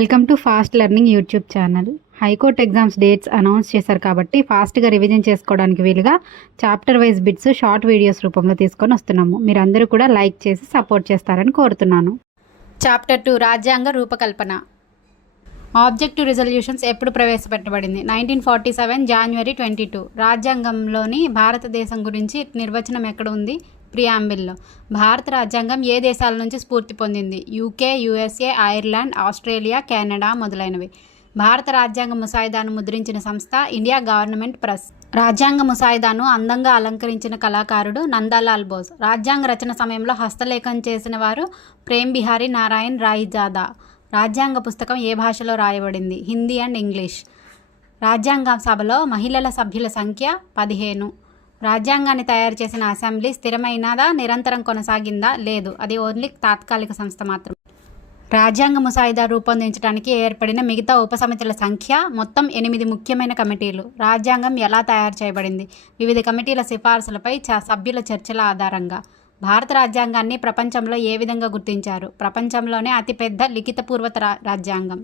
Welcome to fast learning YouTube channel. High court exams dates announce చేశారు కాబట్టి ఫాస్ట్గా revision చేసుకోవడానికి వీలుగా chapter wise bits short videos రూపంలో తీసుకొని వస్తున్నాము. మీరందరూ కూడా లైక్ చేసి సపోర్ట్ చేస్తారని కోరుతున్నాను. చాప్టర్ 2 రాజ్యాంగ రూపకల్పన. ఆబ్జెక్టివ్ రిజల్యూషన్స్ ఎప్పుడు ప్రవేశపెట్టబడింది? 1947 January 22. రాజ్యాంగంలోని భారతదేశం గురించి నిర్వచనం ఎక్కడ ఉంది? ప్రియాంబిల్లో. భారత రాజ్యాంగం ఏ దేశాల నుంచి స్ఫూర్తి పొందింది? UK, USA, Ireland, Australia, Canada మొదలైనవి. భారత రాజ్యాంగ ముసాయిదాను ముద్రించిన సంస్థ ఇండియా గవర్నమెంట్ ప్రెస్. రాజ్యాంగ ముసాయిదాను అందంగా అలంకరించిన కళాకారుడు నందలాల్ బోస్. రాజ్యాంగ రచన సమయంలో హస్తలేఖనం చేసిన వారు ప్రేమ్ బిహారీ నారాయణ్ రాయ్జాదా. రాజ్యాంగ పుస్తకం ఏ భాషలో రాయబడింది? Hindi and English. రాజ్యాంగ సభలో మహిళల సభ్యుల సంఖ్య 15. రాజ్యాంగాన్ని తయారు చేసిన అసెంబ్లీ స్థిరమైనదా, నిరంతరం కొనసాగిందా? లేదు, అది ఓన్లీ తాత్కాలిక సంస్థ మాత్రమే. రాజ్యాంగ ముసాయిదా రూపొందించడానికి ఏర్పడిన మిగతా ఉపసమితుల సంఖ్య మొత్తం 8 ముఖ్యమైన కమిటీలు. రాజ్యాంగం ఎలా తయారు చేయబడింది? వివిధ కమిటీల సిఫార్సులపై సభ్యుల చర్చల ఆధారంగా. భారత రాజ్యాంగాన్ని ప్రపంచంలో ఏ విధంగా గుర్తించారు? ప్రపంచంలోనే అతిపెద్ద లిఖితపూర్వక రాజ్యాంగం.